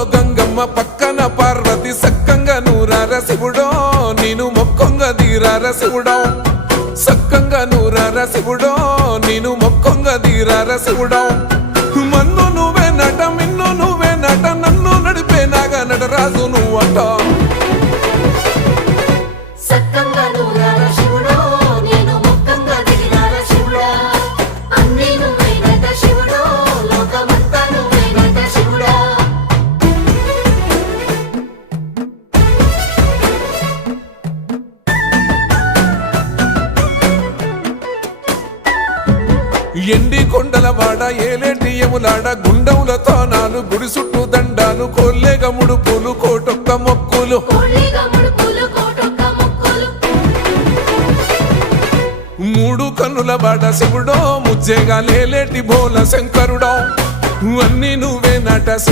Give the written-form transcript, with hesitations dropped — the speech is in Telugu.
ఊళ్ళో గంగమ్మ పక్కన పార్వతి సక్కంగా నూరార శివుడో నేను మొక్కొంగ దీరార శివుడో సక్కంగా నూరార శివుడో నేను మొక్కొంగ దీరార శివుడో మన్ను నువ్వే నట మిన్ను నువ్వే నట నన్ను నడిపే నాగ నటరాజు నువ్వట సక్కంగా నూరార శివుడో నేను మొక్కంగా దిగిరార శివుడా అన్నీ నువ్వేనట శివుడో లోకమంతా నువ్వేనట శివుడా ఎండి కొండల వాడ ఏలేటి యములాడ గుండములతో నాలు గుడి చుట్టూ దండాలు కొల్లేగ ముడుపులు కోటొక్క మొక్కులు కోళ్ళిగా ముడుపులు కోటొక్క మొక్కులు మూడు కన్నుల వాడ శివుడో ముజ్జేగా లేలేటి బోల శంకరుడో అన్నీ నువ్వే నట